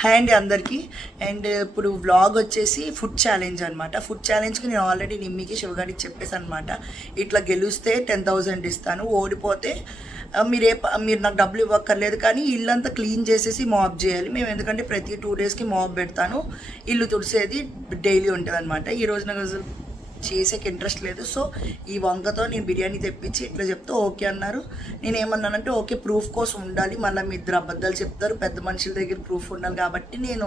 Hi అండి అందరికీ. And ఇప్పుడు వ్లాగ్ వచ్చేసి ఫుడ్ ఛాలెంజ్ అనమాట. ఫుడ్ ఛాలెంజ్కి నేను ఆల్రెడీ నిమ్మికి శివగారికి చెప్పేసాను అనమాట. ఇట్లా గెలిస్తే 10,000 ఇస్తాను, ఓడిపోతే మీరు నాకు డబ్బులు ఇవ్వక్కర్లేదు, కానీ ఇల్లంతా క్లీన్ చేసేసి మాప్ చేయాలి మేము. ఎందుకంటే ప్రతి 2 డేస్కి మాప్ పెడతాను, ఇల్లు తుడిసేది డైలీ ఉంటుంది అనమాట. ఈరోజు నాకు చేసేకి ఇంట్రెస్ట్ లేదు. సో ఈ వంకతో నేను బిర్యానీ తెప్పించి ఇట్లా చెప్తే ఓకే అన్నారు. నేను ఏమన్నానంటే ఓకే, ప్రూఫ్ కోసం ఉండాలి, మళ్ళీ మీ ఇద్దరు అబద్ధాలు చెప్తారు, పెద్ద మనుషుల దగ్గర ప్రూఫ్ ఉండాలి కాబట్టి నేను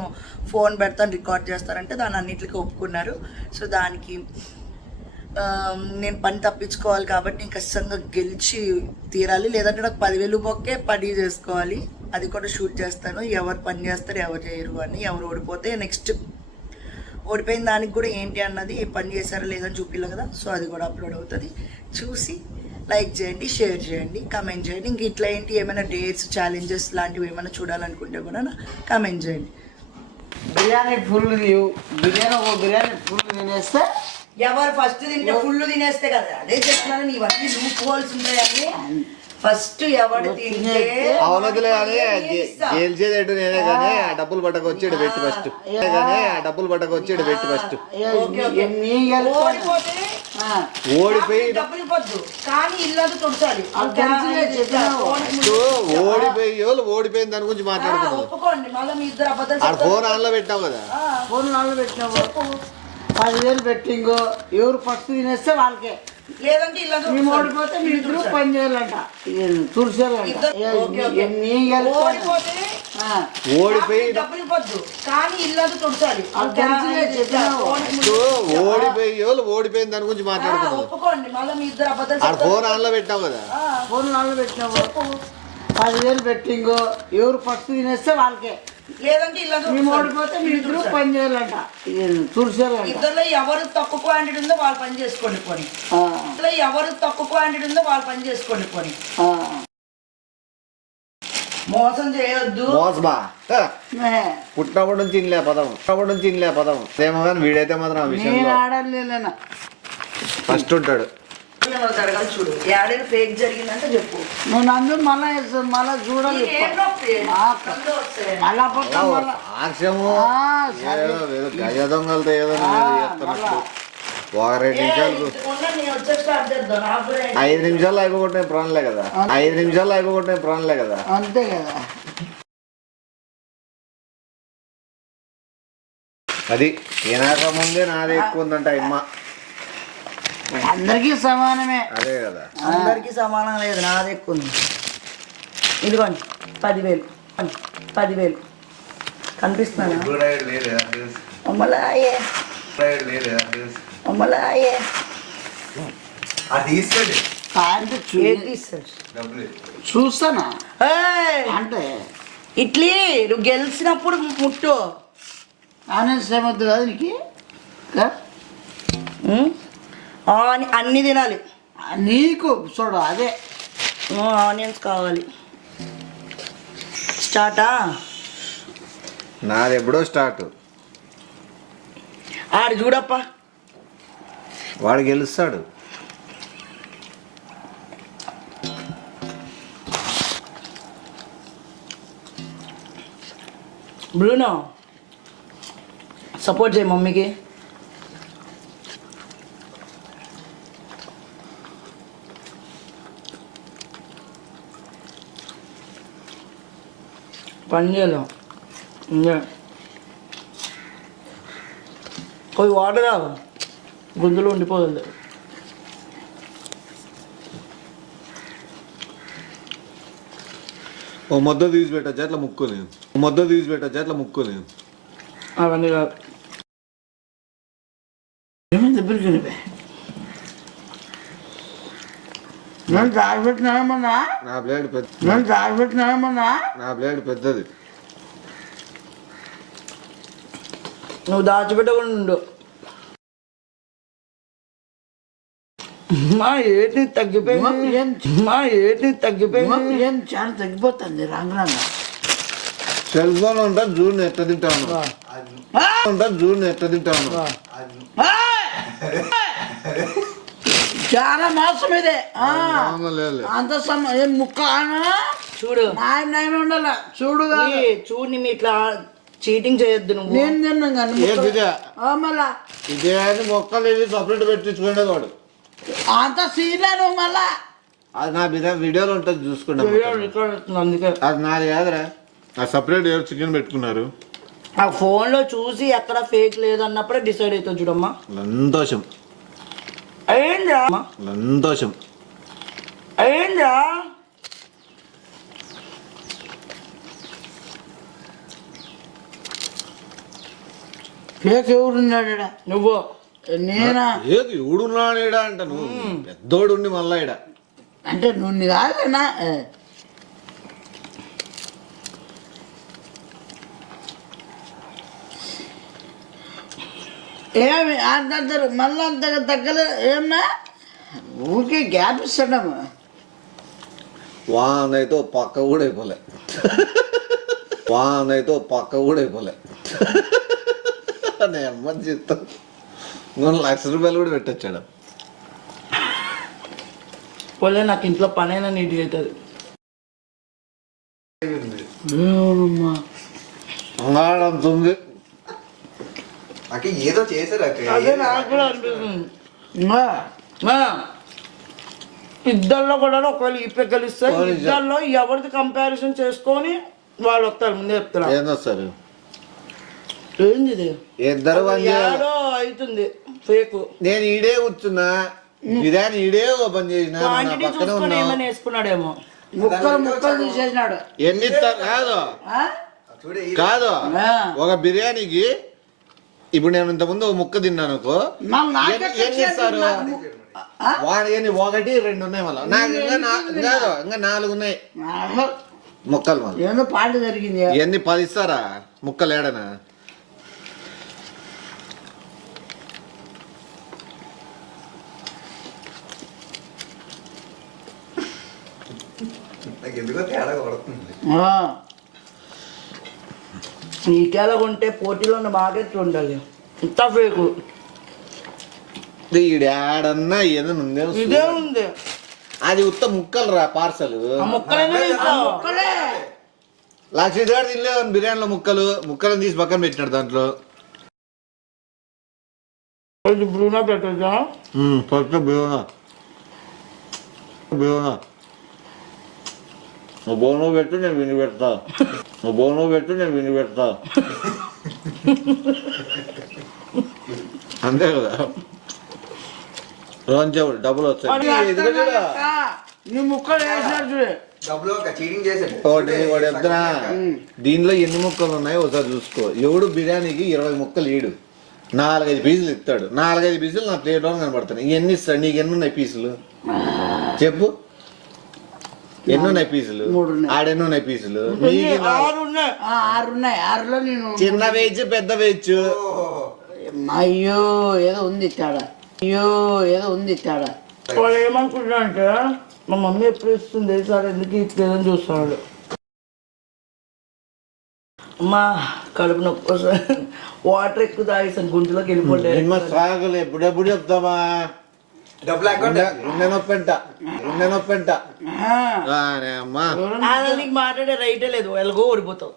ఫోన్ పెడతాను, రికార్డ్ చేస్తానంటే దాని అన్నింటికి ఒప్పుకున్నారు. సో దానికి నేను పని తప్పించుకోవాలి కాబట్టి నేను ఖచ్చితంగా గెలిచి తీరాలి, లేదంటే నాకు 10,000 బొక్కే పని చేసుకోవాలి. అది కూడా షూట్ చేస్తాను, ఎవరు పని చేస్తారు ఎవరు చేయరు అని. ఎవరు ఓడిపోతే నెక్స్ట్ ఓడిపోయిన దానికి కూడా ఏంటి అన్నది పని చేశారా లేదని చూపిల్ల కదా. సో అది కూడా అప్లోడ్ అవుతుంది, చూసి లైక్ చేయండి, షేర్ చేయండి, కమెంట్ చేయండి. ఇంక ఇట్లా ఏంటి ఏమైనా డేట్స్ ఛాలెంజెస్ లాంటివి ఏమైనా చూడాలనుకుంటే కూడా కమెంట్ చేయండి. బిర్యానీ ఫుల్ తినేస్తే ఎవరు ఫస్ట్ తింటే ఫుల్ తినేస్తే కదా, అదే చెప్తున్నాను. నీవన్నీ లూప్ హోల్స్ ఉంటాయని. ఫస్ట్ ఎవడు తింటే అవనదులే కానీ గెలిచేదేటు నేనే కానీ ఆ డబ్బులు పట్టకొచ్చాడు పెట్టి ఫస్ట్, కానీ ఆ డబ్బులు పట్టకొచ్చాడు పెట్టి ఫస్ట్. ఓడిపోయి డబ్బులు ఇవ్వద్దు కానీ ఇల్లు తుడచాలి. ఓడిపోయి ఓడిపోయిన దాని గురించి మాట్లాడుతున్నాం. ఒప్పుకోండి, మళ్ళీ మీ ఇద్దరు అబద్ధాలు. ఫోన్ ఆన్లో పెట్టావు కదా, ఫోన్ ఆన్లో పెట్టినావు. 10,000 బెట్టింగ్, ఎవరు ఫస్ట్ తినేస్తే వాళ్ళకే, లేదంటే ఇల్లు మేము ఓడిపోతే మీ ఇద్దరు పని చేయాలంట, తుడిసేయాలంట. ఓడిపోయి డబ్బులు ఇవ్వద్దు కానీ ఇల్లు తుడచాలి. ఓడిపోయి ఓడిపోయిన దాని గురించి మాట్లాడుతున్నాం. ఒప్పుకోండి, మళ్ళీ మీ ఇద్దరు అబద్ధాలు. ఫోన్ ఆన్లో పెట్టావు కదా, ఫోన్ ఆన్లో పెట్టినావు. 10,000 బెట్టింగ్, ఎవరు ఫస్ట్ తినేస్తే వాళ్ళకే, లేదంటే ఇల్లు మేము ఓడిపోతే మీ ఇద్దరు పని చేయాలంట, తుడిసేయాలంట. ఇద్దరులో ఎవరు తక్కువ క్వాంటిటీ ఉందో వాళ్ళు పని చేసుకోండి పోనీ. ఎవరు తక్కువ క్వాంటిటీ ఉందో వాళ్ళు పని చేసుకోండి పోనీ. మోసం చేయొద్దు. మోసమా పుట్టినప్పటి నుంచి ఇన్లే పదం ఏమో కానీ వీడైతే మాత్రం ఆ విషయంలో ఆడలేనా ఫస్ట్ ఉంటాడు. జరగాలి చూడు, ఏడైనా ఫేక్ జరిగిందంటే చెప్పు. నేను అందరూ మళ్ళా చూడాలి, మళ్ళా సాక్ష్యము గజ దొంగలతో ఏదో చేస్తున్నట్టు. ఒక 2 నిమిషాలు 5 నిమిషాలు అయిపోగొట్టే ప్రాణలే కదా, 5 నిమిషాలు అయిపోగొట్టే ప్రాణలే కదా, అంతే కదా. అది తినక ముందే నాదే ఎక్కువ ఉందంట అమ్మ. అందరికీ సమానమే, అదే కదా, అందరికీ సమానం లేదు, నాది ఎక్కువ ఉంది. ఇదిగోండి 10,000 కనిపిస్తున్నాను. అమ్మలాయే అమ్మలాయే చూస్తానా అంటే ఇట్లీ నువ్వు గెలిచినప్పుడు ముట్టు. ఆనెన్స్ ఏమొద్దు కదా నీకు, అన్నీ తినాలి. నీకు చూడు అదే ఆనియన్స్ కావాలి. స్టార్టా? నాది ఎప్పుడో స్టార్ట్. ఆడు చూడప్ప, వాడు గెలుస్తాడు. బ్రూనో సపోర్ట్ చేయి మమ్మీకి. పని చేయలేం, పోయి వాటర్ రావు, గొంతులో ఉండిపోతుంది. ఓ ముద్ద తీసి పెట్టచ్చు అట్లా ముక్కుని, అవన్నీ కాదు. నేను దాచిపెట్టినామన్నా, నా ప్లేట్ పెద్దది. నువ్వు దాచిపెట్టకుండా ఉండు. మా ఏటి తగ్గిపోయింది, ఏం చాలా తగ్గిపోతుంది. రాంగ్ సెల్ ఫోన్ ఉంటుంది జూన్ ఎట్లా తింటాను, చాలా మోసం ఇదే. అంత ముక్క చూడు నాయన ఉండాల. చూడు చూడు మీ ఇట్లా చీటింగ్ చేయొద్దు నువ్వు. నేను తిన్నాం కానీ ఏంది ఇదే? మళ్ళా ఇదే అని మొక్కలు ఇది సపరేట్ పెట్టించుకునేది వాడు. అంత సీనాను మళ్ళా అది నా వీడియోలో ఉంటుంది చూసుకుంటా. అందుకే అది నాది కాదురా, ఆ సపరేట్ ఎవరు చికెన్ పెట్టుకున్నారు. ఆ ఫోన్లో చూసి ఎక్కడ ఫేక్ లేదన్నప్పుడే డిసైడ్ అవుతుంది చూడమ్మా. సంతోషం అయ్యిందా సంతోషం. అయ్యిందా ఫేక్ ఎవరున్నాడా? నువ్వు నేనా? ఏది ఊడున్నాడు ఈడ అంట, నువ్వు పెద్దోడు ఉండి మళ్ళా ఈడ. అంటే నువ్వు కాదనా? ఏమి అంత మళ్ళీ అంతగా తగ్గలేదు ఏమన్నా? ఊరికే గ్యాప్ ఇస్తాడమ్మా. వానైతే పక్క కూడా అయిపోలే, వానైతే పక్క కూడా అయిపోలే. నేను అమ్మ చెప్తాను, 1,00,000 రూపాయలు కూడా పెట్టొచ్చాడు. పోలే నాకు ఇంట్లో పనైనా నీట్గా అవుతుంది. అంత ఉంది. ఏదో చేశారు అదే నాకు కూడా అనిపిస్తుంది. ఇద్దరిలో కూడా ఒకవేళ ఈపే కలిస్తే ఇద్దరిలో ఎవరిది కంపారిజన్ చేసుకొని వాళ్ళు వస్తారు. ముందే చెప్తారా ఏందొస్తారు ఏంది ఇది? ఇద్దరు ఏడో అవుతుంది ఫేక్. నేను ఈడే కూర్చున్నా, బిర్యానీ ఈడే ఓపెన్ చేసిన, నా క్వాంటిటీ పక్కనే చూసుకొని ఉన్నా. ఏమైనా వేసుకున్నాడేమో. ముక్కలు తీసేసినాడు. ఎన్ని ఇస్తారు? కాదు కాదు, ఒక బిర్యానీకి ఇప్పుడు నేను ఇంతకుముందు ఒక ముక్క తిన్నాను అనుకో, ఎన్ని ఇస్తారు? వాడు ఎన్ని? 1, 2 ఉన్నాయి. మళ్ళీ నాకు ఇంకా 4 ఉన్నాయి ముక్కలు. మళ్ళీ ఏమో పాట జరిగింది. ఎన్ని 10 ఇస్తారా ముక్కలు? ఏడనా నాకు ఎందుకో తేడా కొడుతుంది. నీకేలా కొంటే పోటీలో ఉన్న మార్కెట్ ఉండాలి. ఇంత ఫేకు ఈడన్నా ఏదైనా ఉందే? ఇదే ఉంది. అది ఉత్త ముక్కలు రా, పార్సల్. ఆ ముక్కలైనా తీస్తావు. లక్ష్మీ గారు తినలేదు బిర్యానీలో ముక్కలను తీసి పక్కన పెట్టినాడు. దాంట్లో బ్రూనా పెట్టా ఫస్ట్ బోనా బోను పెట్టు, నేను విని పెడతా. బోను పెట్టు, నేను విని పెడతా. అంతే కదా, రోజు డబ్బులు వస్తాయి. నువ్వు ముక్కలు వేసినాడు చూడు. డబ్బులు ఒక చీటింగ్ చేశాడు. వాడు చెప్తున్నా, దీనిలో ఎన్ని ముక్కలు ఉన్నాయో ఒకసారి చూసుకో. ఎవడు బిర్యానీకి 20 ముక్కలు ఈడు 4-5 పీసులు ఇస్తాడు. 4-5 పీసులు నా ప్లేట్లో కనబడుతున్నాయి. ఎన్ని ఇస్తాడు? నీకు ఎన్ని ఉన్నాయి పీసులు చెప్పు? ఎన్ని ఉన్నాయి పీసులు? ఆడెన్ని ఉన్నాయి పీసులు? 6 ఉన్నాయి. 6లో నేను చిన్న వేయచ్చు, పెద్ద వేయచ్చు. అయ్యో ఏదో ఉంది తేడా. వాళ్ళు ఏమనుకుంటున్నా అంటే మా మమ్మీ ఎప్పుడు ఇస్తుంది సార్ ఎందుకు ఇట్లేదని చూస్తున్నాడు. అమ్మా కడుపు నొప్పి వాటర్ ఎక్కువ తాగేసాను, గొంతులోకి వెళ్ళిపోలేదు. సాగులు ఎప్పుడెప్పుడు చెప్తావా? డబ్బులు గుండె నొప్పంట అమ్మా. నీకు మాట్లాడే రైటే లేదు, ఎలాగో ఓడిపోతావు.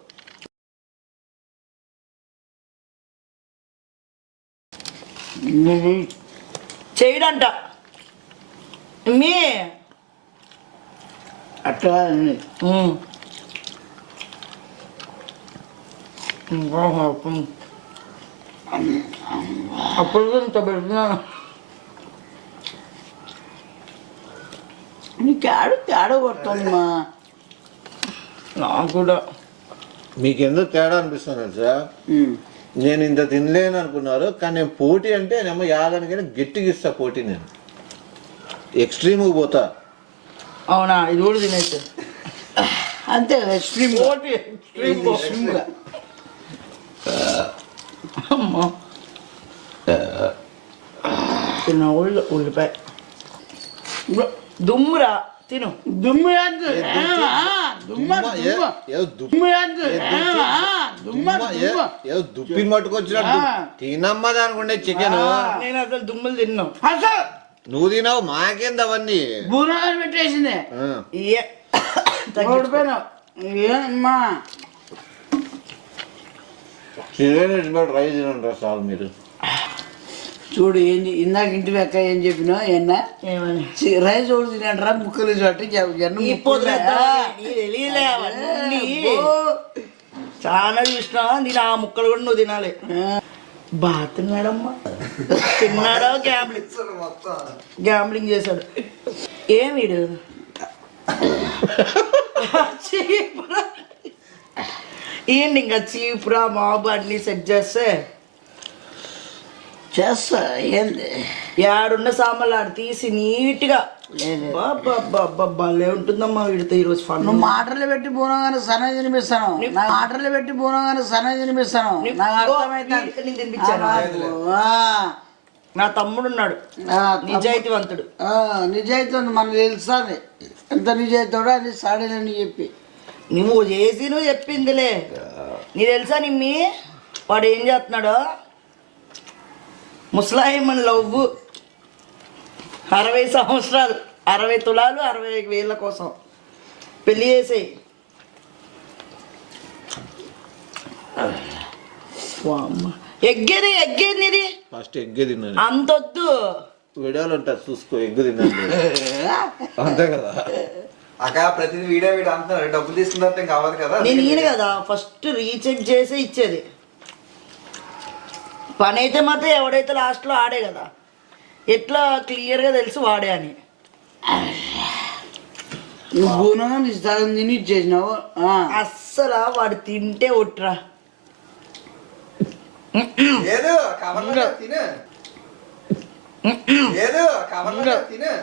చేయడంట మీ అట్లా అప్పుడు ఇంత పెడుతున్నా. నీకు తేడా కొడుతుందమ్మా. నాకు కూడా. మీకెందుకు తేడా అనిపిస్తుంది సార్? నేను ఇంత తినలేను అనుకున్నారు, కానీ నేను పోటీ అంటే నేను యాదానికైనా గట్టిగా ఇస్తా పోటీ. నేను ఎక్స్ట్రీమ్కి పోతా. అవునా? ఇది కూడా తినేసి అంతే ఎక్స్ట్రీమ్ అమ్మా తిన్న ఉల్లిపాయ దుమ్మురా తిను. ఏదో దుప్పిని పట్టుకొచ్చినట్టు తినమ్మా అనుకుంటే చికెన్. నేను అసలు దుమ్ములు తిన్నావు. నువ్వు తినావు, మాకేంది అవన్నీ? బూనాలు పెట్టేసింది. ఏమ్మా రైస్ తినండి సార్ మీరు. చూడు ఏంది ఇందాక ఇంటి వెక్క ఏం చెప్పినా ఎన్నా ఏమని రైస్ ఒకటి తినంటారా ముక్కలు చట్టి చాలా చూసినా నేను ఆ ముక్కలు కూడా నువ్వు తినాలి. తిన్నాడమ్మా తిన్నాడా గ్యాంబ్లింగ్ చేశాడు. ఏం వీడు ఏంటి ఇంకా చీపురా మాబు అన్ని సెట్ చేస్తే చేస్తా ఏంది ఏడున్న సామాన్లు ఆడు తీసి నీట్గా భలే ఉంటుందమ్మా వీడితో ఈరోజు ఫన్. నువ్వు మాటలు పెట్టి పోనగానే సన్న తినిపిస్తాను, మాటలు పెట్టి పోనగానే సన్న తినిపిస్తాను. నాకు అర్థమైతే నేను తినిపించాను. నా తమ్ముడు ఉన్నాడు నిజాయితీవంతుడు. నిజాయితీ మనకు తెలుస్తుంది ఎంత నిజాయితీడో అది సాడేనని చెప్పి నువ్వు చేసి నువ్వు చెప్పిందిలే. నీకు తెలుసా నిమ్మి వాడు ఏం చేస్తున్నాడో? ముసలాయమ్మని లవ్వు 60 సంవత్సరాలు 60 తులాలు 60,000 కోసం పెళ్లి చేసేయి. ఎగ్గేది ఇది ఫస్ట్ ఎగ్గే తిన్నాను. అంతొద్దు, వీడియోలు ఉంటుంది చూసుకో, ఎగ్గు తిన్నాను అంతే కదా. అక్క ప్రతిదీ వీడియో అంతా డబ్బులు తీసుకున్న తర్వాత ఇంకా అవ్వదు కదా. నేను ఈయన కదా ఫస్ట్ రీచెక్ చేసి ఇచ్చేది. పని అయితే మాత్రం ఎవడైతే లాస్ట్లో ఆడే కదా, ఎట్లా క్లియర్గా తెలుసు వాడే అని. నువ్వు బోనగా నీ సగం తిని ఇచ్చేసినావు. అస్సలు వాడు తింటే ఒట్రా. ఏదో కవర్లో తిను, ఏదో కవర్లో తిను.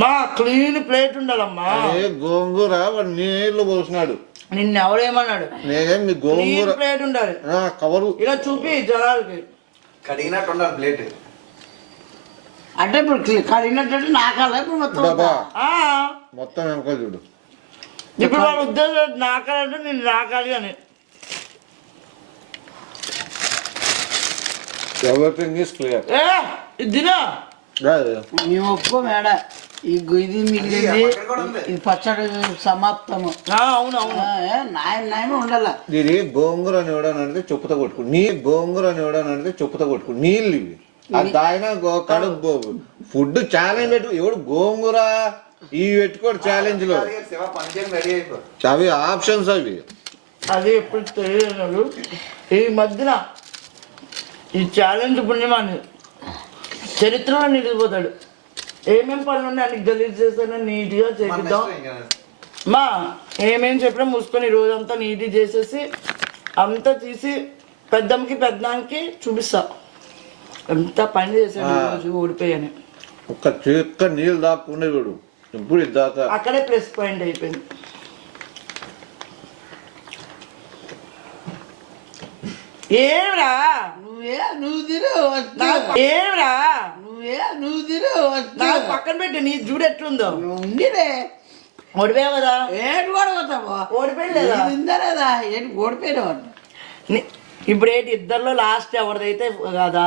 మా క్లీన్ ప్లేట్ ఉండాలమ్మా. గోంగూర వాడు నీళ్ళు పోసినాడు. నిన్ను ఎవడేమన్నాడు? నేనేం మీ గోంగూర ప్లేట్ ఉండాలి. కవరు ఇలా చూపి జనాలకి కడిగినట్టు ఉండాలి ప్లేట్. అంటే ఇప్పుడు కడిగినట్టు నాకాల మొత్తం మొత్తం వెనక చూడు. ఇప్పుడు వాళ్ళ ఉద్దేశం నాకాలంటే నేను నాకాలి అని. Everything is clear. ఇదినా మేము ఒప్పుకో మేడ ఇది మిగిలింది, ఇది పచ్చడి సమాప్తము. అవునవును నాయమే ఉండాల. ఇది గోంగూర అని ఎవడనంటే చెప్పుతో కొట్టుకుని గోంగూర అని ఎవడనంటే చెప్పుతో కొట్టుకుని నీళ్ళు ఇవి అది తాగిన కడుపు ఫుడ్ ఛాలెంజ్ పెట్టు. ఎవడు గోంగూర ఇవి పెట్టుకోడు ఛాలెంజ్ లో. అవి ఆప్షన్స్ అవి. అది ఎప్పుడు తెలియదు. ఈ మధ్యన ఈ ఛాలెంజ్ పుణ్యమాన్ని చరిత్రలో నిలిచిపోతాడు. ఏమేం పనులు ఉన్నాయి అన్ని గలీజ్ చేస్తానో నీట్గా చేపిద్దాం. మా ఏమేం చెప్పినా మూసుకొని రోజంతా నీట్గా చేసేసి అంతా తీసి పెద్దమ్మకి పెద్దనానికి చూపిస్తా ఎంత పని చేశాడు రోజు ఓడిపోయాను. ఒక్క చిక్క నీళ్ళు దాక్కుండా చూడు ఇప్పుడు దాకా అక్కడే ప్లస్ పాయింట్ అయిపోయింది. ఏమిరా నువ్వు తిరు ఏమిరా నువ్వు తిరు నాకు పక్కన పెట్టి నీ చూడు ఎట్లుందో. ఉండిరే ఓడిపోయావు కదా. ఏడు ఓడిపోతావు? ఓడిపోయలేదా? లేదా ఏంటి ఓడిపోయినావు? ఇప్పుడు ఏంటి ఇద్దరిలో లాస్ట్ ఎవరిదైతే కదా.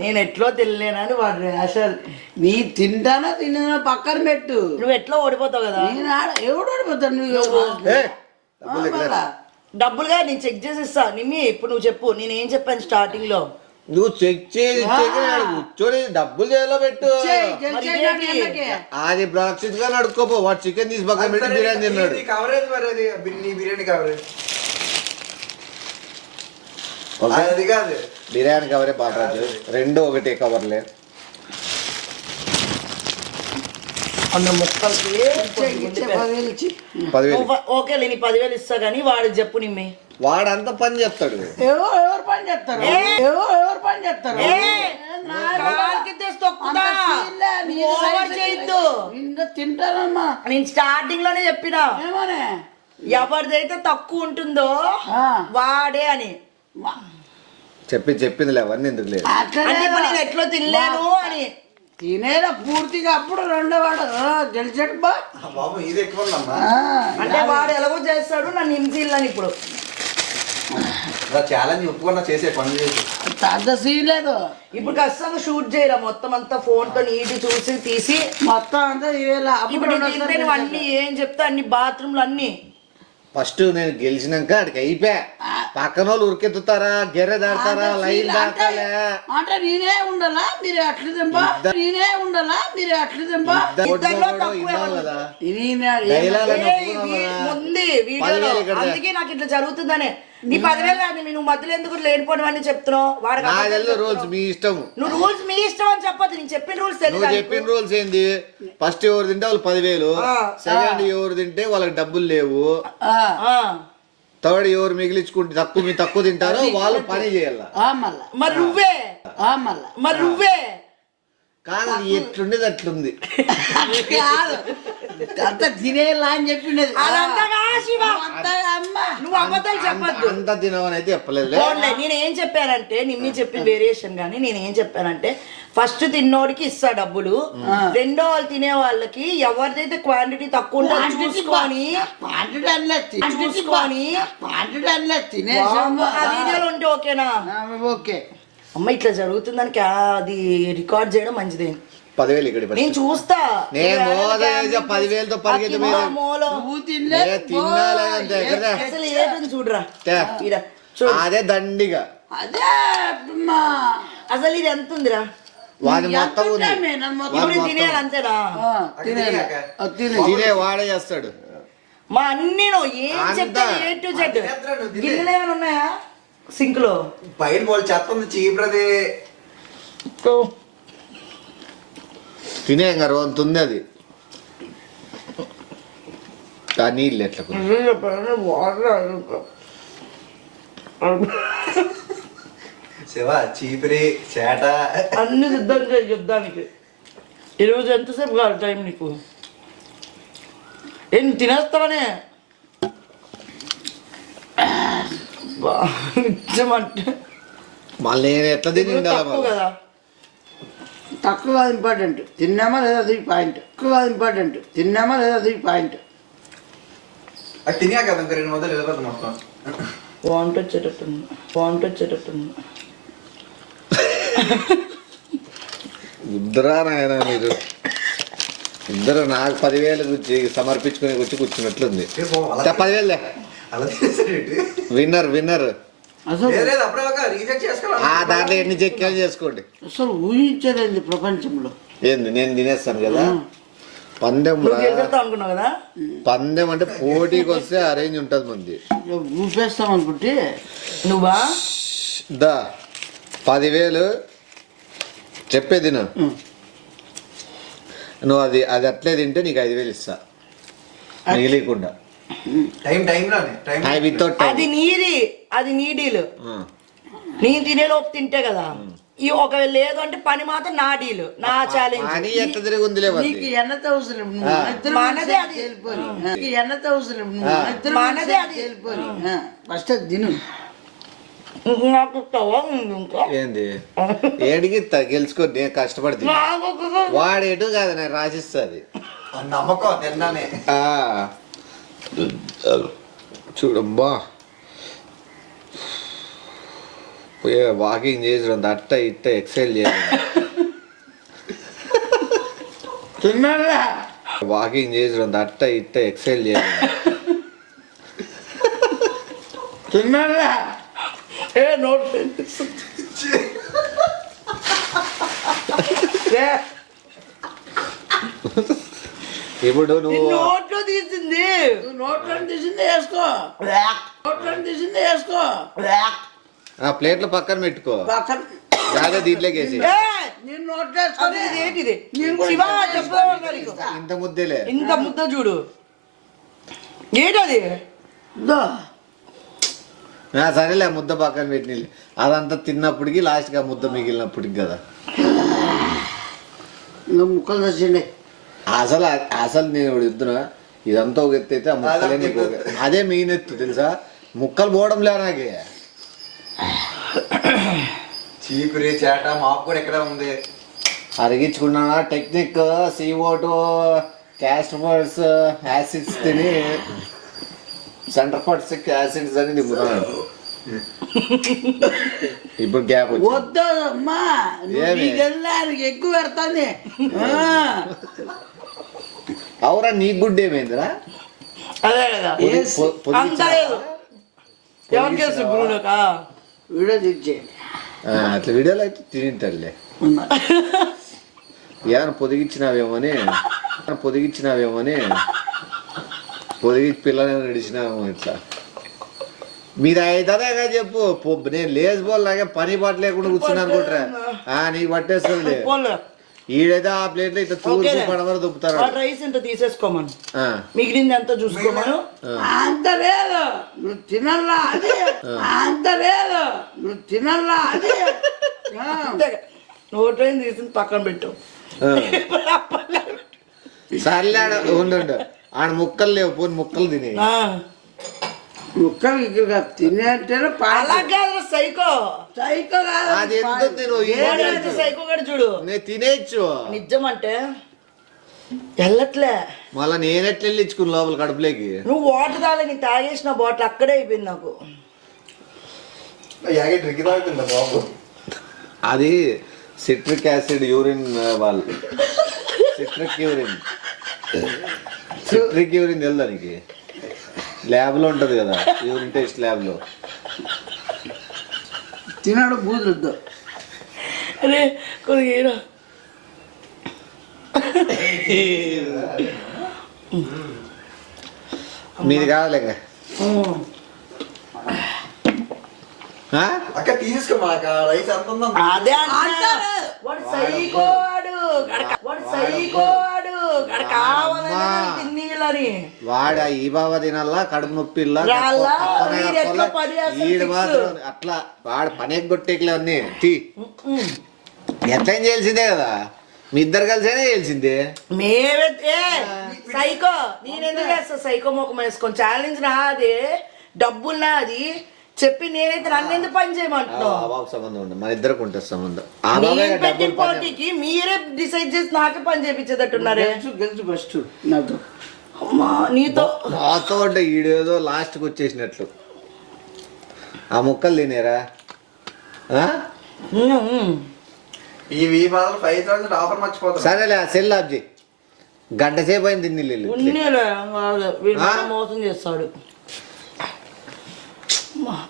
నేను ఎట్లో తెలియలేనని వాడు అసలు నీ తింటానా పక్కన పెట్టు. నువ్వు ఎట్లా ఓడిపోతావు కదా. నేను ఎవడు ఓడిపోతాను? నువ్వు డబ్బులుగా నేను చెక్ చేసి ఇస్తా. నిమ్మి ఇప్పుడు నువ్వు చెప్పు నేనేం చెప్పాను స్టార్టింగ్ లో. నువ్వు చెక్ చేసి కూర్చొని డబ్బులు చేయాలో పెట్టు. అది బ్రాక్షిత్ గా నడుకోపో. వాడు చికెన్ తీసి పక్కన పెట్టి బిర్యానీ తిన్నాడు. కవరేజ్ మరి అది బిర్యానీ కవరేజ్ అది కాదు. బిర్యానీ కవరే బాలరాజు. రెండు ఒకటే కవర్లే. అందులో ముక్కలకి 10,000. ఓకే నేను 10,000 ఇస్తా కానీ వాడు చెప్పు నిమ్మి. వాడంతా పని చేస్తాడు. ఎవరు పని చేస్తారు? ఎవరు పని చేస్తారు? తింటానమ్మా. నేను స్టార్టింగ్ లోనే చెప్పినా ఏమనే ఎవరిదైతే తక్కువ ఉంటుందో వాడే అని చెప్పిందిలే అవన్నీ ఎందుకు లేదు. అంటే ఇప్పుడు నేను ఎట్లా తినలేను అని తినేదా పూర్తిగా అప్పుడు రెండో వాడు గెలిచాడు బాబు ఇది ఎక్కువ ఉందమ్మా. అంటే వాడు ఎలాగో చేస్తాడు నన్ను హింసిల్లని. ఇప్పుడు ఛాలెంజ్ ఒప్పుకున్నా చేసే పనులు చేసి అంత సీన్ లేదు. ఇప్పుడు ఖచ్చితంగా షూట్ చేయరా మొత్తం అంతా ఫోన్ తో నీటి చూసి తీసి మొత్తం అంతా ఇప్పుడు అన్ని ఏం చెప్తా అన్ని బాత్రూమ్లు అన్ని ఫస్ట్ నేను గెలిచినాక అడికి అయిపోయా. పక్కన వాళ్ళు ఉరికెత్తుతారా, గెర్రె దాడతారా, లైన్ దాటాలే అంటే నేనే ఉండాలా మీరు అట్లు దింపా, నేనే ఉండాలా మీరు అట్లు దింపా. కదా నేనే ఉంది వీడియోలో, అందుకే నాకు ఇట్లా జరుగుతుందనే. నీ 10,000 కాదు, నువ్వు మధ్యలో ఎందుకు లేనిపోవని చెప్తున్నావు. వాడు రూల్స్ మీ ఇష్టం. నువ్వు రూల్స్ మీ ఇష్టం అని చెప్పదు, నేను చెప్పిన రూల్స్ నువ్వు చెప్పిన రూల్స్ ఏంది? ఫస్ట్ ఎవరు తింటే వాళ్ళు 10,000, సెకండ్ ఎవరు తింటే వాళ్ళకి డబ్బులు లేవు, థర్డ్ ఎవరు మిగిలించుకుంటే తక్కువ తింటారో వాళ్ళు పని చేయాల. మరి నువ్వే కాదు, ఎట్లుండేది అట్లుంది. అంత తినేలా అని చెప్పిండేది. నువ్వు అబద్ధాలు చెప్పద్దు. అంత తినవని అయితే చెప్పలేదు. నేను ఏం చెప్పానంటే, నిమ్మి చెప్పిన వేరియేషన్ గానీ నేను ఏం చెప్పానంటే, ఫస్ట్ తిన్నోడికి ఇస్తా డబ్బులు, రెండో వాళ్ళు తినే వాళ్ళకి ఎవరిదైతే క్వాంటిటీ తక్కువ ఉంటుందో చూసుకొని ఆ వీడియోలో ఉంటే ఓకేనా? ఓకే అమ్మ ఇట్లా జరుగుతుందని అది రికార్డ్ చేయడం మంచిదే. 10,000 ఇక్కడ నేను చూస్తా. నేను 10,000తో పరిగెత్తి అసలు ఏంటని చూడరా, అదే దండిగా. అదే అసలు ఇది ఎంత ఉందిరా? వాడి మొత్తం తినేయాలి అంతేనా? తినే వాడే చేస్తాడు. మా అన్ని ఏం చెప్తా A to Z. గిన్నెలు ఏమైనా ఉన్నాయా సింక్ లో? బయట వాళ్ళు చెత్త ఉంది, చీపురది. తినే ఇంకా రోజుతుంది అది. ఆ నీళ్ళు ఎట్లా శివ, చీపురి, చేట అన్ని సిద్ధం చేయి యుద్ధానికి. ఈరోజు ఎంతసేపు కాదు టైం నీకు? ఏం తినేస్తావనే నిజమంటే మళ్ళీ నేను ఎట్లా తిని తక్కువ కదా. తక్కువ ఇంపార్టెంట్, తిన్నామా లేదా అది పాయింట్. తక్కువ ఇంపార్టెంట్, తిన్నామా లేదా అది పాయింట్. అది తినే కదా ఇంకా 2 మొదలు వెళ్ళిపోతుంది మొత్తం. వాంట్ వచ్చేటట్టుంది. ఇద్దరా నాయన మీరు ఇద్దరు నాకు 10,000 గురించి సమర్పించుకుని వచ్చి కూర్చున్నట్లుంది. 10,000 అలా చేసేటి విన్నర్ అసలు దాంట్లో ఎన్ని చెక్కాలు చేసుకోండి. అసలు ఊహించలేదు ప్రపంచంలో. ఏంది నేను తినేస్తాను కదా. పందెం అనుకున్నావు కదా. పందెం అంటే పోటీకి వస్తే అరేంజ్ ఉంటుంది మంది. ఊపేస్తాం అనుకుంటే నువ్వా 10,000 చెప్పేది నువ్వు అది అట్లే తింటే నీకు 5,000 ఇస్తా మిగిలికుండా. అది నీ డీల్. నేను తినే లోపు తింటే కదా. ఈ ఒకవేళ లేదు అంటే పని మాత్రం నా డీల్, నా ఛాలెంజ్. అని ఎట్లా తిరిగి ఉందిలే నీకు ఎన్నత అవసరం, మనదే అది. ఎన్నత అవసరం, మనదే అది. ఫస్ట్ తిను. నాకు ఇంకా ఏంది ఏడికి గెలుచుకో. నేను కష్టపడి వాడేటు కాదు నేను రాసిస్తుంది నమ్మకం తిన్నానే. చూడమ్మా వాకింగ్ చేసడం అట్ట ఇట్ట ఎక్సైజ్ చేయడం. తిన్నారా? వాకింగ్ చేసడం అట్ట ఇట్ట ఎక్సైజ్ చేయడం. తిన్నారా? నోట్ ఇప్పుడు నువ్వు నోట్లో తీసింది, నోట్లో తీసింది వేసుకో, నోట్లో తీసింది వేసుకో. ఆ ప్లేట్లు పక్కన పెట్టుకో, అదే దీంట్లోకి వేసి. ఇంత ముద్దేలే, ఇంత ముద్ద చూడు. ఏంటది? సరేలే ముద్ద పక్కన పెట్టి అదంతా తిన్నప్పటికి లాస్ట్గా ముద్ద మిగిలినప్పటికి కదా. ముక్కలు తెచ్చిండే. అసలు నేను ఇప్పుడు ఇద్దునా ఇదంతా ఒక ఎత్తు అయితే ఆ ముక్కలే అదే మెయిన్ ఎత్తు తెలుసా. ముక్కలు పోవడం లే నాకే. చీపురి చేట మాపు కూడా ఎక్కడ ఉంది. అరిగించుకున్నా టెక్నిక్ CO2 క్యాస్ట్ ఫర్స్ యాసిడ్స్ తిని సెంటర్ ఫర్స్ యాసిడ్స్ అని నింపుతున్నాడు. ఇప్పుడు గ్యాప్ వద్దమ్మా, ఎక్కువ పెడతాంది. అవురా నీ గుడ్ ఏమైందిరా? అదే కదా అంత లేదు ఎవరికి తెలుసు బ్రూనోకా వీడియో తెచ్చేయండి అట్లా వీడియోలో అయితే తింటాడులే ఏమైనా పొదిగించినావేమోని పొదిగించి పిల్లలు నడిచినాము ఇట్లా మీరు అవుతుందేగా చెప్పు నేను లేచిపోలాగే పని పాట లేకుండా కూర్చున్నా అనుకుంటారా నీకు పట్టేస్తుంది ఈడైతే ఆ ప్లేట్లో ఇట్లా తూర్పు పడవర దుప్పుతారు రైస్ ఇంత తీసేసుకోమను మిగిలింది ఎంత చూసుకోమను అంత లేదు నువ్వు తినల్లా అది అంత లేదు నువ్వు తినల్లా అది నోట్రైన్ తీసి పక్కన పెట్టు సర్లే ఆడ ఉండు ఆడ ముక్కలు లేవు పోని ముక్కలు తినే ముక్కలు ఇక్కడ తినేంటే సైకో సైకో అది ఎంత తిను సైకో గడు చూడు నేను తినేచ్చు నిజం అంటే వెళ్ళట్లే మళ్ళా నేనెట్లా వెళ్ళించుకుని లోపల కడుపులోకి నువ్వు వాటర్ తాగా నీ తాగేసిన బాటిల్ అక్కడే అయిపోయింది నాకు డ్రింక్ తాగుతుందా బాబు అది సిట్రిక్ యాసిడ్ యూరిన్ వాళ్ళు సిట్రిక్ యూరిన్ తెలుదా నీకు ల్యాబ్లో ఉంటుంది కదా యూరిన్ టెస్ట్ ల్యాబ్లో తినడు బూదులొద్దు అరే కొద్దిగా మీది కాదులేక అక్క తీసుకో మాక రైస్ ఎంత ఉందో అదే వాడు సైకోవాడు కావాలని వాడు ఈ బాబా తినల్లా కడుపు నొప్పి ఈడు మాత్రం అట్లా వాడు పని ఎగ్గొట్టేకలే అన్ని తీ ఎట్లా చేయాల్సిందే కదా మీ ఇద్దరు కలిసేనే చేయాల్సిందే మేమే సైకో నేనెందుకు చేస్తా సైకో ముఖం వేసుకొని ఛాలెంజ్ నాది డబ్బులు నాది చెప్పి నేనైతే నన్ను ఎందుకు పని చేయమంటున్నావు సంబంధం ఉండదు మన ఇద్దరికి ఉంటుంది సంబంధం నేను పెట్టిన పోటీకి మీరే డిసైడ్ చేసి నాకే పని చేపించేటట్టున్నారే గెలుచు ఫస్ట్ నాతో అమ్మా నీతో నాతో అంటే ఈడేదో లాస్ట్కి వచ్చేసినట్లు ఆ ముక్కలు తినేరా ఈ బాధలు 5,000 ఆఫర్ మర్చిపోతారు సరేలే సెల్ ఆఫ్ చేయి గంట సేపు అయింది వీడు మోసం చేస్తాడు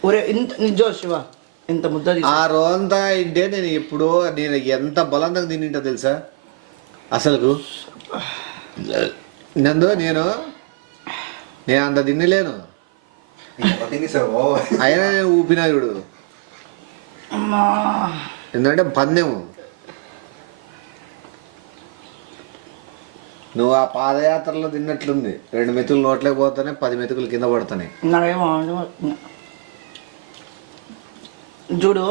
ఒరే ఇంత నిజో శివ ఎంత ముద్ద ఆ రోజంతా ఇంటే నేను ఎంత బలంగా తింటా తెలుసా అసలు నందు నేను అంత తినలేను అయినా నేను ఊపినా చూడు ఎందుకంటే పందెము నువ్వు ఆ పాదయాత్రలో తిన్నట్లుంది 2 మెతుకులు నోట్లోకి పోతానే 10 మెతుకులు కింద పడతాయి చూడు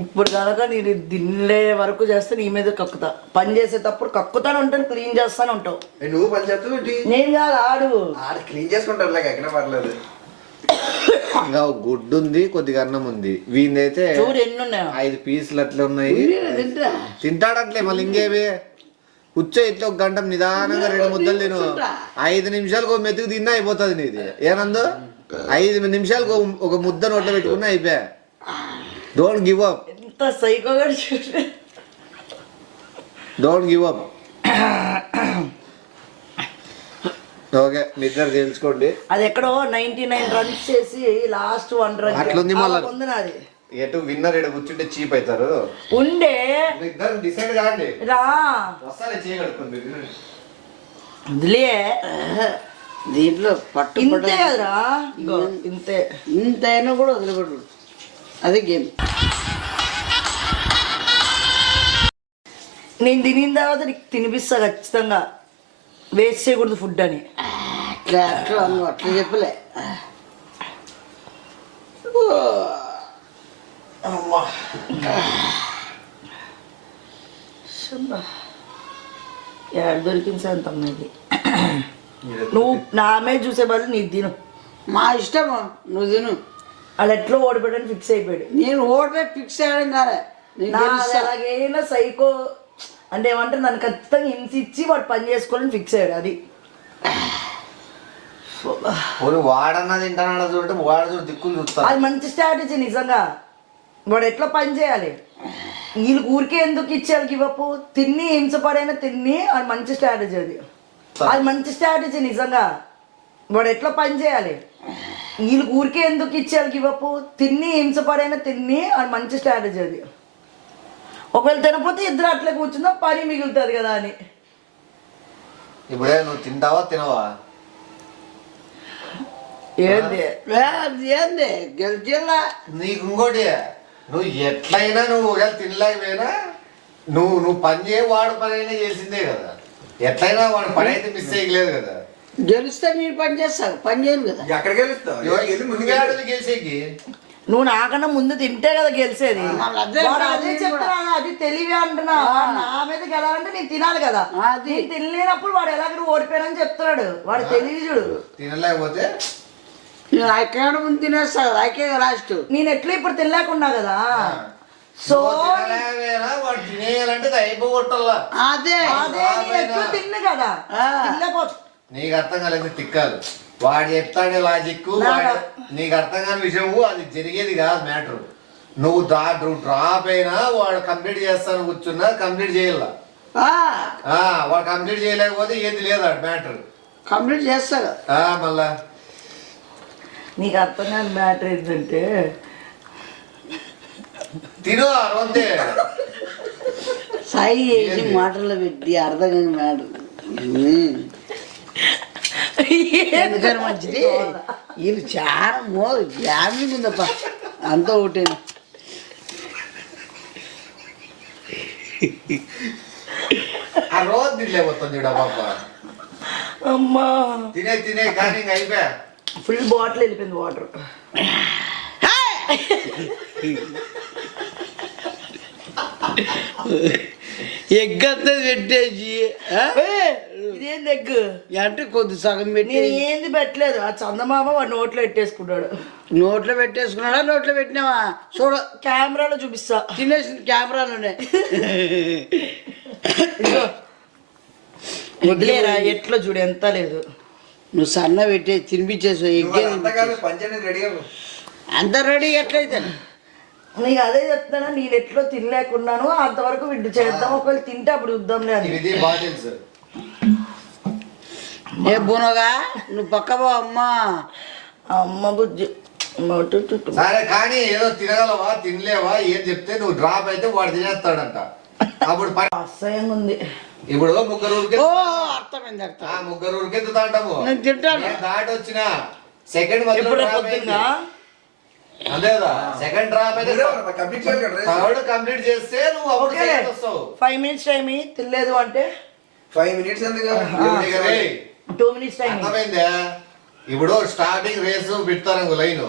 ఇప్పుడు కనుక నేను తినలే వరకు చేస్తే నీ మీద కక్కుతా పని చేసేటప్పుడు కక్కుతాను ఉంటాను క్లీన్ చేస్తాను ఉంటావు నువ్వు పని చేస్తావు నేను కాదు ఆడు క్లీన్ చేసుకుంటారు ఎక్కడ పర్లేదు ఇంకా గుడ్డు ఉంది కొద్దిగా అన్నం ఉంది వీందైతే చూడు ఎన్ని ఉన్నాయో 5 పీసులు అట్లా ఉన్నాయి తింటాడట్లే మళ్ళీ ఇంకేవి కూర్చో ఇట్లా ఒక గంట నిదానంగా 2 ముద్దలు తిను 5 నిమిషాలకు ఒక మెతుకు తిన్నా అయిపోతుంది నీది ఏనందు 5 నిమిషాలకు ఒక ముద్ద నోట్లో పెట్టుకున్నా అయిపోయా డోంట్ గివ్ అప్ ఎంత సైకోగా చూడు డోంట్ గివ్ అప్ ఓకే మీ ఇద్దరు తెలుసుకోండి అది ఎక్కడో 99 రన్స్ చేసి లాస్ట్ 1 రన్ అట్లుంది మళ్ళీ ఉంది నాది ఎటు విన్నర్ ఇక్కడ కూర్చుంటే చీప్ అవుతారు ఉండే ఇద్దరు డిసైడ్ కాండి రా వస్తానే చేయగలుగుతుంది వదిలే దీంట్లో పట్టు ఇంతే కదరా ఇంతే ఇంతైనా కూడా వదిలిపెట్టు అదే గేమ్ నేను తినిన తర్వాత నీకు తినిపిస్తా ఖచ్చితంగా వేస్ట్ చేయకూడదు ఫుడ్ అని అట్లా అట్లా అట్లా చెప్పలే అమ్మా ఎక్కడ దొరికింది సార్ అంత అమ్మాయికి నువ్వు నా మీద చూసే బదులు నీకు తిను మా ఇష్టము నువ్వు తిను వాళ్ళు ఎట్లా ఓడిపోయాడని ఫిక్స్ అయిపోయాడు నేను ఓడిపోయి ఫిక్స్ అయ్యడం కాలే అలాగైనా సైకో అంటే ఏమంటే నన్ను ఖచ్చితంగా హింస ఇచ్చి వాడు పని చేసుకోవాలని ఫిక్స్ అయ్యాడు అది వాడన్నా తింటానన్నా చూడంటే వాడు చూడు దిక్కులు చూస్తా అది మంచి స్ట్రాటజీ నిజంగా వాడు ఎట్లా పని చేయాలి వీళ్ళకి ఊరికే ఎందుకు ఇచ్చేయాలి గివప్పు తిని హింస పడైనా తిని అది మంచి స్ట్రాటజీ అది మంచి స్ట్రాటజీ నిజంగా వాడు ఎట్లా పని చేయాలి? వీళ్ళు ఊరికే ఎందుకు ఇచ్చేయాలి గివప్పు? తిని హింసపడైనా తిని అది మంచి స్ట్రాటజీ అది. ఒకవేళ తినకపోతే ఇద్దరు అట్లా కూర్చుందా పని మిగులుతుంది కదా అని. ఇప్పుడే నువ్వు తింటావా తినవా? ఏంది ఏంది గెలిచేలా నీకు ఇంకోటి, నువ్వు ఎట్లయినా నువ్వు ఒకవేళ తినలేకపోయినా నువ్వు పని చేయ వాడు పని అయినా చేసిందే కదా. ఎట్లయినా వాడు పని అయితే మిస్ చేయలేదు కదా. గెలిస్తే నేను పని చేస్తాను, పని చేయను కదా. ఎక్కడికి వెళ్తావు? ముందు గెలిచేకి నువ్వు నాకన్నా ముందు తింటే కదా గెలిచేది. మళ్ళీ అదే వాడు అదే చెప్తున్నా, అది తెలివి అంటున్నా. వాడు నా మీద గెలాలంటే నేను తినాలి కదా. అది. నేను తినలేనప్పుడు వాడు ఎలాగ నువ్వు ఓడిపోయానని చెప్తున్నాడు. వాడు తెలివి చూడు. తినలేకపోతే నేను ఎక్కడ ముందు తినేస్తా కదా, ఐకే లాస్ట్. నేను ఎట్లా ఇప్పుడు తినలేకున్నా కదా. సో వాడు తినేయాలంటే అది అయిపోగొట్టాలా. అదే అదే నేను ఎట్లా తిన్ను కదా. తినలేకపోతే నీకు అర్థం కాలేదు తిక్కాలి. వాడు చెప్తాడే లాజిక్, నీకు అర్థం కాని విషయము అది జరిగేది కాదు మ్యాటర్. నువ్వు డ్రాప్ అయినా వాడు కంప్లీట్ చేస్తాను కూర్చున్నా కంప్లీట్ చేయాల. వాడు కంప్లీట్ చేయలేకపోతే ఏది లేదు మ్యాటర్. కంప్లీట్ చేస్తా కదా. మళ్ళా నీకు అర్థం కాని మ్యాటర్ ఏంటంటే తిను అంతే. సాయి వేసి మాటల్లో పెట్టి అర్థం కాని మ్యాటర్ ఎందుకని మంచిది. వీళ్ళు చాలా ఫ్యామిలీ ఉందప్ప, అంతా ఒకటే. ఆ రోజు తినలేకపోతుంది చూడ పాప. అమ్మా తినే కానీ ఇంక అయిపోయా. ఫుల్ బాటిల్ వెళ్ళిపోయింది వాటర్. ఎగ్ అంతా పెట్టేసి ఇదేంది ఎగ్ అంటే కొద్ది సగం పెట్టి నేను ఏంది పెట్టలేదు. ఆ చందమామ వాడు నోట్లో పెట్టేసుకున్నాడు. నోట్లో పెట్టేసుకున్నాడా? నోట్లో పెట్టినావా? చూడ, కెమెరాలో చూపిస్తా. తినేసి కెమెరాలోనే. వదిలేరా, ఎట్లా చూడు ఎంత లేదు. నువ్వు సన్న పెట్టి తినిపించేసావు. ఎగ్గే పంచాయతీ రెడీగా అంత రెడీ ఎట్లయితే నీకు అదే చెప్తానా, నేను ఎట్లో తినలేకున్నాను. అంతవరకు విడ్డు చేద్దాం, ఒకవేళ తింటే అప్పుడు చూద్దాంలే అని. ఇది బాటిల్స్. ఏ బునగా నువ్వు పక్క పో అమ్మా. అమ్మ బుజ్జి సరే కానీ ఏదో తినగలవా తినలేవా ఏం చెప్తే నువ్వు డ్రాప్ అయితే వాడు తినేస్తాడంట. అప్పుడు అసహ్యంగా ఉంది. ఇప్పుడు ముగ్గురు ఓ అర్థమైంది అర్థం. ముగ్గురు ఉరికెత్తుతాంటాము. నేను తింటాను. దాటి వచ్చిన సెకండ్ పొద్దున్నా అంతే కదా. సెకండ్ డ్రాప్ అయితే కంప్లీట్ చేయాలి కదా. థర్డ్ కంప్లీట్ చేస్తే నువ్వు అప్పుడు ఓకే second వస్తావు. 5 minutes టైం తినలేదు అంటే 5 minutes ఎందుకు? 2 minutes టైం. అర్థమైందే. ఇప్పుడు స్టార్టింగ్ రేసు పెడతారు లైన్.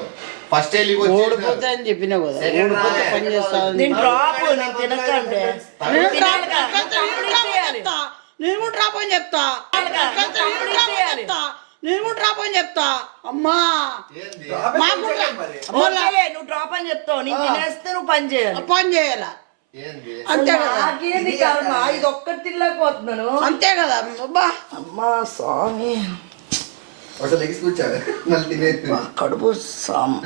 ఫస్ట్ ఓడిపోతే అని చెప్పినావు కదా, ఓడిపోతే పని చేస్తావు. నేను డ్రాప్ నేను తినకంటే నేను కూడా డ్రాప్ అని చెప్తా. నేను కూడా డ్రాప్ అని చెప్తా. అమ్మా నువ్వు డ్రాప్ అని చెప్తావు. నేను తినేస్తే నువ్వు పని చేయాలి. పని చేయాలా అంతే కదా. నాకేంది కర్మ, ఇది ఒక్కటి తినలేకపోతున్నాను. అంతే కదా. అబ్బా అమ్మా స్వామి, అసలు లెగ్స్ కూర్చోాలి మళ్ళీ తినేది. కడుపు సామ్.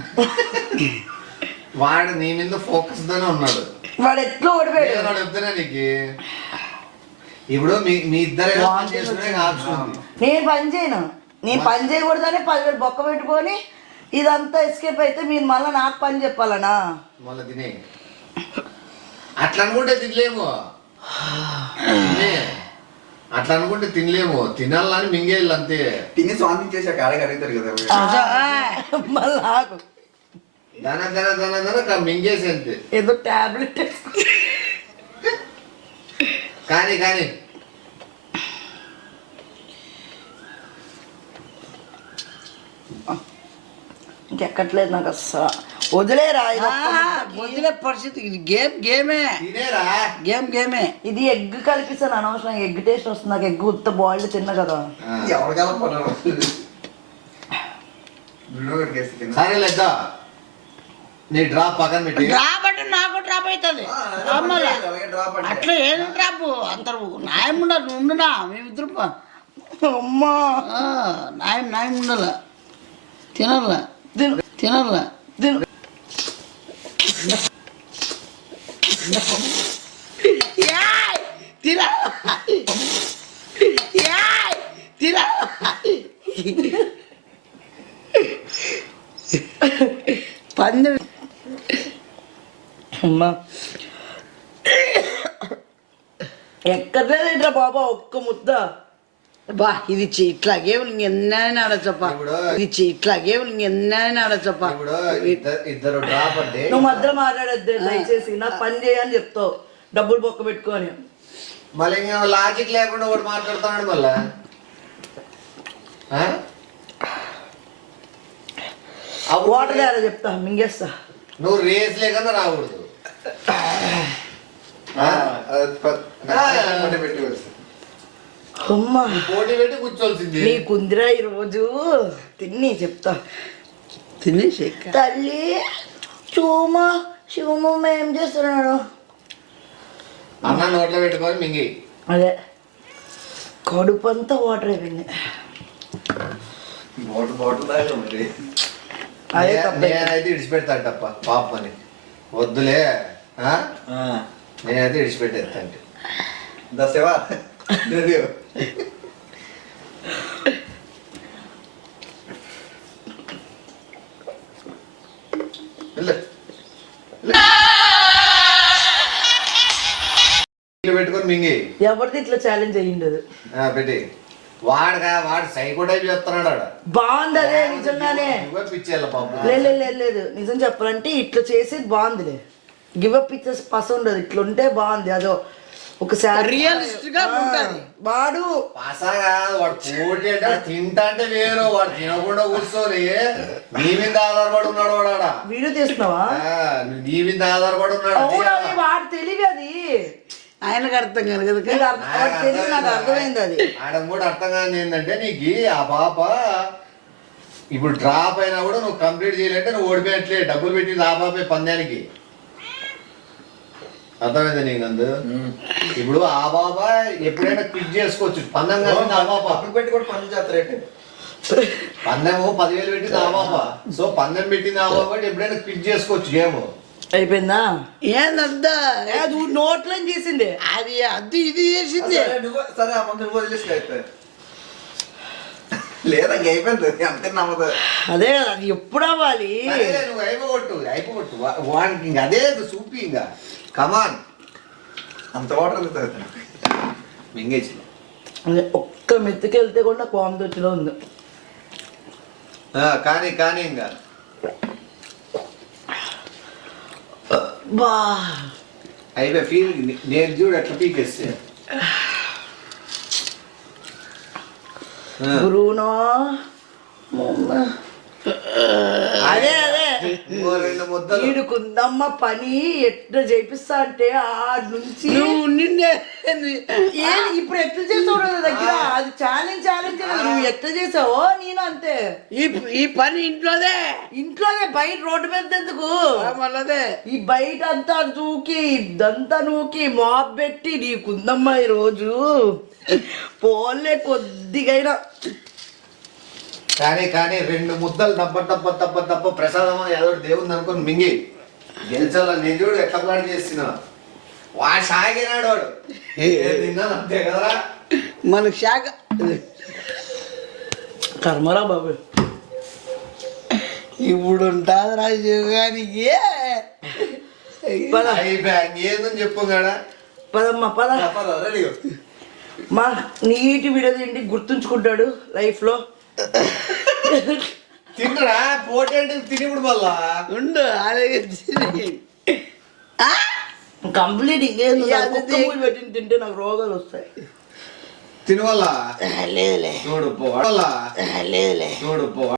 వాడు నీ మీద ఫోకస్ తోనే ఉన్నాడు. వాడు ఎట్లా ఓడిపోయాడు. చెప్తానా నీకు. ఇప్పుడు మీ ఇద్దరు ఆప్షన్ ఉంది. నేను పని చేయను. నేను పని చేయకూడదని 10,000 బొక్క పెట్టుకొని ఇదంతా ఎస్కేప్ అయితే మీరు మళ్ళీ నాకు పని చెప్పాలనా? మళ్ళీ తినే అట్లా అనుకుంటే తినలేము. అట్లా అనుకుంటే తినలేము. తినాలని మింగేయాలి అంతే. తిని స్వామి చేసాక ఆడగా అడుగుతారు కదా మళ్ళీ నాకు దన మింగేసి అంతే. ఏదో టాబ్లెట్ కానీ ఇంకెక్కట్లేదు నాకు అస్సలు. వదిలేరా, వదిలే పరిస్థితి. ఇది గేమే. తినేరా గేమే. ఇది ఎగ్ కలిపిస్తాను అనవసరం. ఎగ్ టేస్ట్ వస్తుంది నాకు. ఎగ్ ఉత్త బాయిల్డ్ తిన్నా కదా. ఎవరికైనా సరే లేదా నీ డ్రాప్ పక్కన పెట్టి. డ్రాప్ అంటే నాకు డ్రాప్ అవుతుంది. అట్లా ఏం డ్రాప్ అందరు న్యాయం ఉండాలి. నువ్వు ఉండునా మేమిద్దరు అమ్మా న్యాయం ఉండాల. తినాల తినాల తిను. పందెం అమ్మా ఎక్కర్లేదేంట్రా బాబా ఒక్క ముద్ద. బా ఇది ఇట్లాగే ఎన్నైనా ఆడచ్చప్ప ఇది ఇట్లాగే ఎన్నైనా ఆడచ్చప్ప. ఇప్పుడు ఇద్దరు డ్రాప్ అంటే నువ్వు మధ్యలో మాట్లాడద్దు దయచేసి, నాకు పని చేయని చెప్తావు డబ్బులు బొక్క పెట్టుకొని. మళ్ళీ ఇంకా లాజిక్ లేకుండా ఒకటి మాట్లాడుతున్నాడు మళ్ళా. వాటర్ లేదా చెప్తా మింగేస్తా. నువ్వు రేస్ లేకన్నా రాకూడదు. అమ్మా పోటీ పెట్టి కూర్చోవలసింది. నీకుందిరా ఈరోజు తిని చెప్తా. తినేసి తల్లి చూమా శివమ్మ ఏం చేస్తున్నాడు? అన్న నోట్లో పెట్టుకొని మింగి. అదే కడుపు అంతా వాటర్ అయిపోయింది. బాటిల్ తాగా మరి. అదే తప్ప నేనైతే ఇడిచిపెడతాను తప్ప పాపని వద్దులే. నేనైతే ఇడిచిపెట్టేస్తాను. దశవా పెట్టుకొని మింగి. ఎవరిది ఇట్లా ఛాలెంజ్ అయ్యిండదు. పెట్టి వాడు సైకో టైప్ చేస్తున్నాడు ఆడ. బాగుంది అదే నిజంగానే. పిచ్చేళ్ళ పాపం. లేదు నిజం చెప్పాలంటే ఇట్లా చేసేది బాగుందిలే. గివ్ అప్ ఇచ్చే పస ఉండదు, ఇట్లా ఉంటే బాగుంది. అదో ఒకసారి రియలిస్టిక్ గా ఉంటుంది. వాడు పసగా వాడు పోటీ అంటే తింటా అంటే వేరు, వాడు తినకుండా కూర్చొని నీ మీద ఆధారపడి ఉన్నాడు వాడు ఆడ. వీడియో తీస్తున్నావా? నీ మీద ఆధారపడి ఉన్నాడు. అవునా, వాడు తెలివి అది. ఆయనకు అర్థం కాదు కదా. వాడు తెలివి నాకు అర్థమైంది అది. ఆడ కూడా అర్థం కాని ఏంటంటే నీకు ఆ పాప ఇప్పుడు డ్రాప్ అయినా కూడా నువ్వు కంప్లీట్ చేయాలంటే నువ్వు ఓడిపోయినట్లే. డబ్బులు పెట్టింది ఆ పాపే పందానికి. అర్థమైంది నీకు అందు. ఇప్పుడు ఆ పాప ఎప్పుడైనా క్విట్ చేసుకోవచ్చు. పందెం కలిసింది ఆ పాప. అప్పుడు పెట్టి కూడా పనులు చేస్తారు. పందెము 10,000 పెట్టింది ఆ పాప. సో పందెం పెట్టింది ఆ పాప ఎప్పుడైనా క్విట్ చేసుకోవచ్చు గేమ్. అయిపోయిందా? ఏందంతా అది నోట్లో చేసింది అది అది ఇది చేసింది. సరే ఆ మందు వదిలేసి అయిపోయి లేదా ఇంక అయిపోయింది అంతే నమ్మదు. అదే కదా, అది ఎప్పుడు అవ్వాలి? సరేలే, నువ్వు అయిపోగొట్టు వానికి ఇంక అదే చూపి ఇంకా కమాన్. అంత వాటర్ తాగుతాను మింగేసి. అదే ఒక్క మెత్తుకి వెళ్తే కూడా కోమతొచ్చిలో ఉంది. కానీ ఇంకా బా అయిపోయి ఫీల్ నేను చూడు ఎట్లా పీకేస్తే. బ్రూనో అదే రెండు ముద్దలు వీడుకుందమ్మ పని ఎట్లా చేపిస్తా అంటే ఆ నుంచి నువ్వు నిన్నే ఇప్పుడు ఎట్లా చేసావు నా దగ్గర? అది ఛాలెంజ్ నువ్వు ఎట్లా చేసావో నేను అంతే. ఈ పని ఇంట్లోదే బయట రోడ్డు మీద ఎందుకు? మళ్ళదే ఈ బయట అంతా దూకి ఇదంతా నూకి మాప్ పెట్టి నీకుందమ్మా ఈ రోజు పోలే కొద్దిగైనా. కానీ రెండు ముద్దలు తప్ప ప్రసాదం ఏదో దేవుంది అనుకుని మింగి గెలిచాల. నేను చూడు ఎట్లా ప్లాన్ చేస్తున్నా. వాడు సాగినాడు వాడు తిన్నాను అంతే కదరా. మనకు శాఖ కర్మరా బాబు. ఇప్పుడు ఉంటుంది రాజీవ్గానికి. ఏందని చెప్పు కాడా. పదమ్మా పద. రెడీ మా నీటి వీడియో తిండి గుర్తుంచుకుంటాడు లైఫ్ లో. తింటరా పోటీ అంటే తినిప్పుడు మళ్ళా ఉండు అలాగే కంప్లీట్ ఇంకేంది పెట్టి తింటే నాకు రోగాలు వస్తాయి. తినవల్ల లేదులే చూడు పో లేదులే చూడు పో